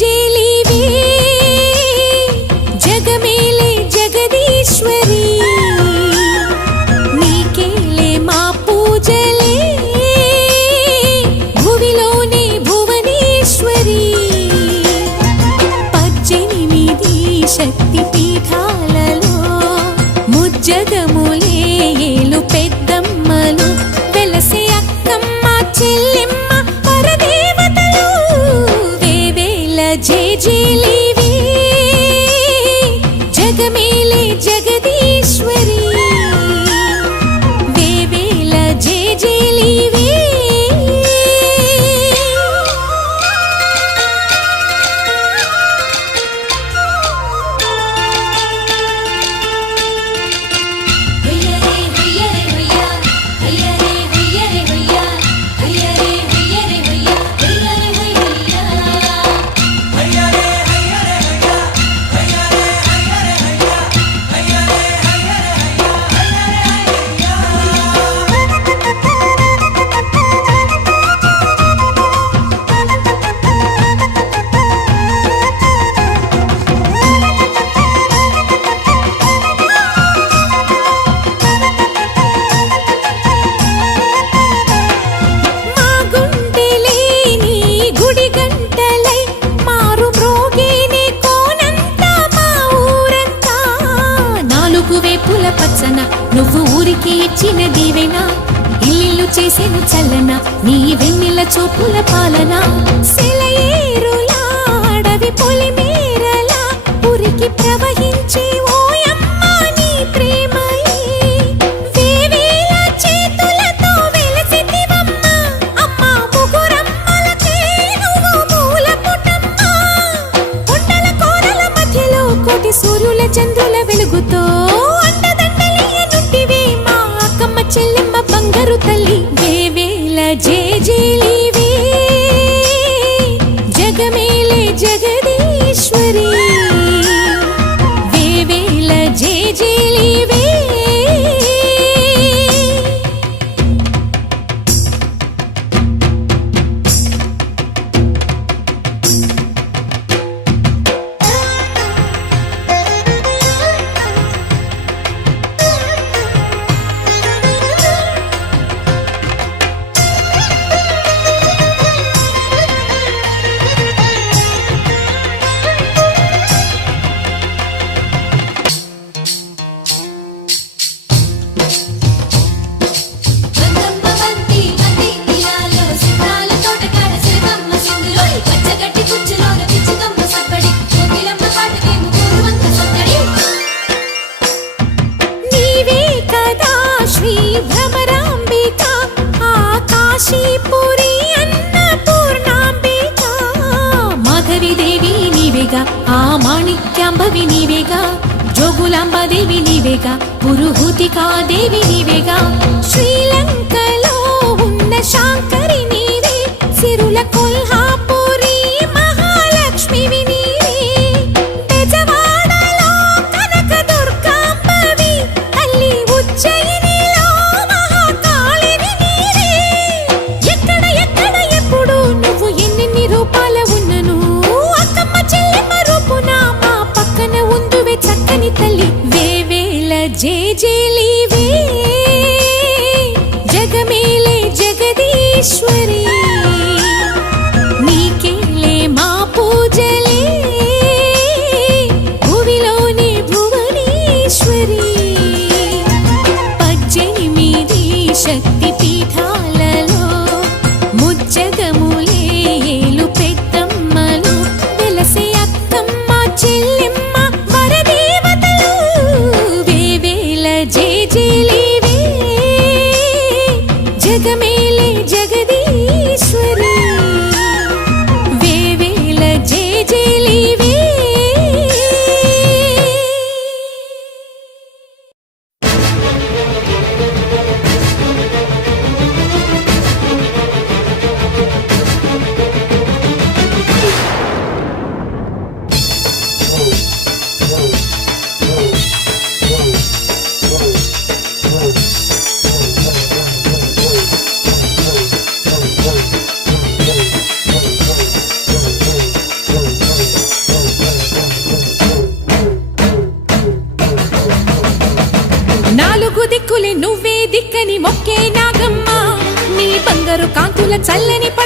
ಜೇಲಿ అందరికీ ఇచ్చిన దీవెన ఇల్లు చేసేను చల్లన నీ వెన్నెల చూపుల పాలన. సెలయేరులా అడవి పొలిమేరలా ఉరికి ప్రవహించే Gigi leave కదా భ్రమరాంబిక ఆకాశీపురి అన్నపూర్ణాంబిక మాధవి దేవి నీవేగా ఆ మాణిక్యాంబవి నీవేగా జోగులాంబదేవి నీవేగా పురుహూతికా దేవి నీవేగా. శ్రీలంకలో ఉన్న శాంకరి నీవే సిరుల కొల్హాపురి జగదీశ్వరి నీకేలే మా పూజలే. భువిలోని భువనేశ్వరి పద్దెనిమిది శక్తి పీఠాలలో ముజ్జగములే ఏలు పెద్దమ్మలు వెలసే అక్కమ్మ చెల్లెమ్మ వరదేవతలు వేవేల జే దిక్కని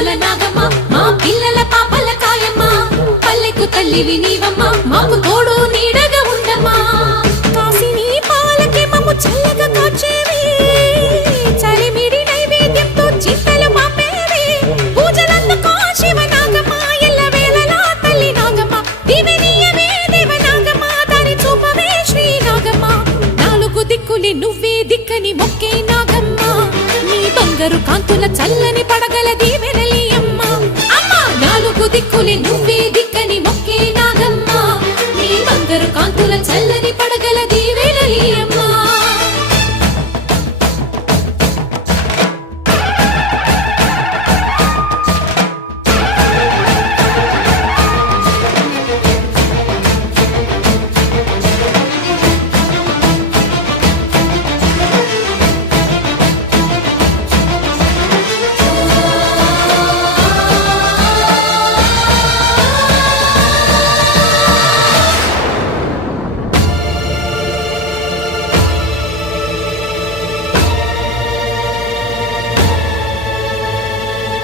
చల్లని నాగమ్మ మా పిల్లల పాపల కాయమ్మ. పల్లెకు తల్లివి నీవమ్మ మాకు తోడు నీడగా ఉండమ్మా. కాసిని పాలకి మమ్ము చల్లగా కాచేవి. చలిమిడి నైవేద్యంతో చింతలు మాపేవి. పూజలందుకో శివ నాగమ్మ ఎల్ల వేళలా తల్లి నాగమ్మ. దివెనీయవే దేవ నాగమ్మ దారి చూపవే శ్రీ నాగమ్మ. నాలుగు దిక్కులే నువ్వే దిక్కని మొక్కే నాగమ్మ. నీ బంగారు కాంతుల చల్లని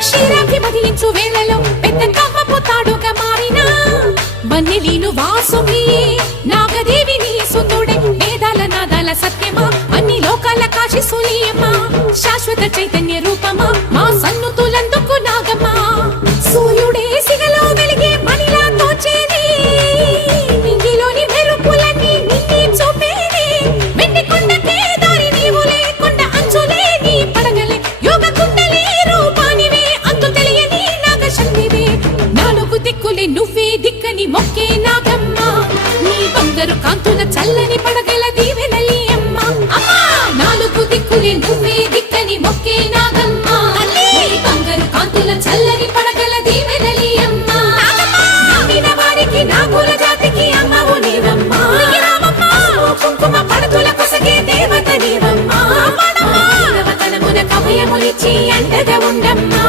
క్షీరాబ్ది బదిలించు వేళలో పెద్ద కవ్వపు తాడుగా మారిన. వన్నెలీను వాసుకి నాగదేవి నీ సుందుడే వేదాల నాదాల సత్యమా. అన్ని లోకాల కాశి సులీయమా శాశ్వత చైతన్య రూపమా. మా సన్నుతులందుకు నాగమ్మ వారికి నాగుల జాతికి అమ్మవు నీవమ్మ. పసుపు కుంకుమ పడతుల కొసగే దేవత నీవమ్మ. దేవతనమున కభయమునిచ్చి అండగా ఉండమ్మా.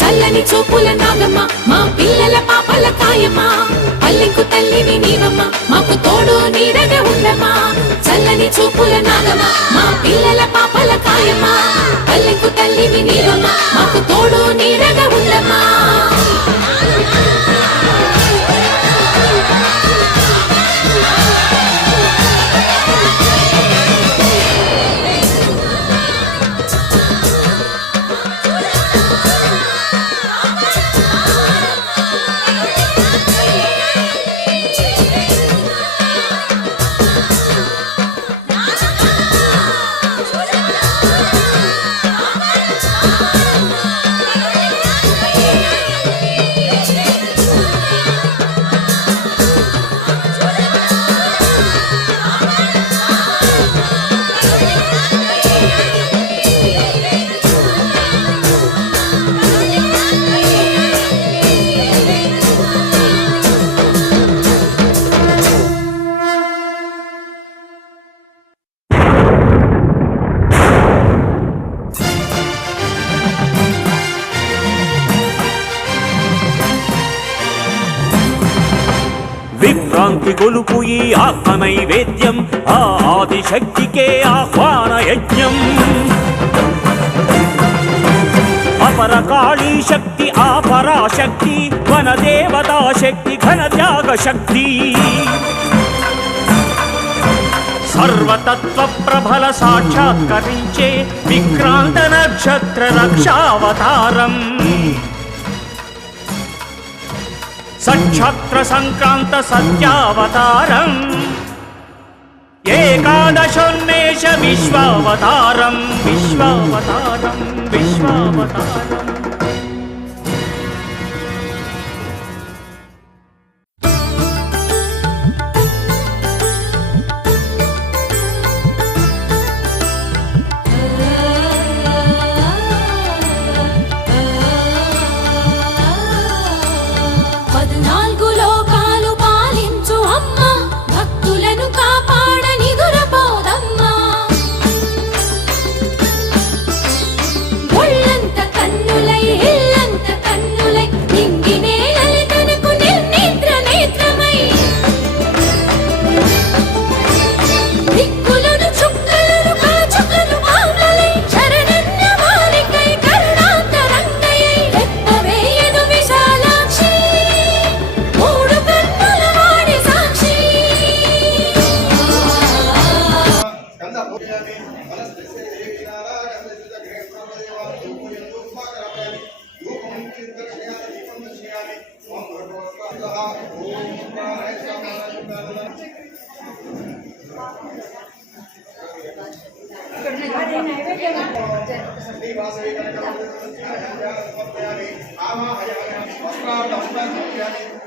చల్లని చూపుల నాగమ్మ మా పిల్లల పాపల కాయమ్మ. పల్లెకు తల్లివి నీవమ్మ మాకు తోడు నీడగా ఉండమ్మా. చల్లని చూపుల నాగమ్మ మా పిల్లల పాపల కాయమ్మ. పల్లెకు తల్లివి నీవమ్మ మాకు తోడు నీడగా ఉండమ్మా. కొలుపు ఈ ఆత్మ నైవేద్యం ఆ ఆదిశక్తికే ఆహ్వాన యజ్ఞం. అపర కాళీ శక్తి ఆ పరాశక్తి వన దేవతా శక్తి ఘన త్యాగ శక్తి సర్వతత్వ ప్రబల సాక్షాత్కరించే విక్రాంత నక్షత్ర రక్షావతారం. సక్షత్ర సంక్రాంత సత్యావతారం ఏకాదశోన్మేష విశ్వావతారం విశ్వావతారం విశ్వావతారం papa.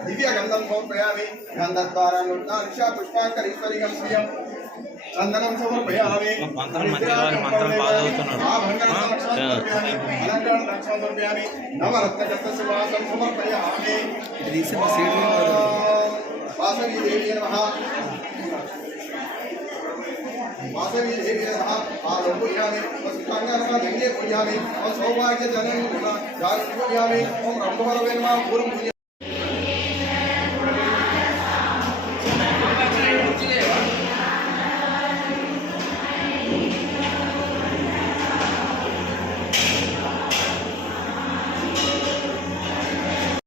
దివ్యగంధం సమర్పయామి గంధద్వారా నృత్యాక్ష పుష్పాకరీశ్వరిగం శ్రియం చందనం సమర్పయామి మంత్రం మంచిగా మంత్రం బాగా చదువుతున్నాడు. అలంకరణ సమర్పయామి నవరత్నగత సువాసం సమర్పయామి వాసవి దేవి నమః వాసవి దేవి నమః పాదం పూజయామి వస్త్రాంగనః గంగే పూజయామి ఓం సౌభాగ్య జనని నమః జాగరణ పూజయామి ఓం రంభవరవే నమః పూర్వం పూజయామి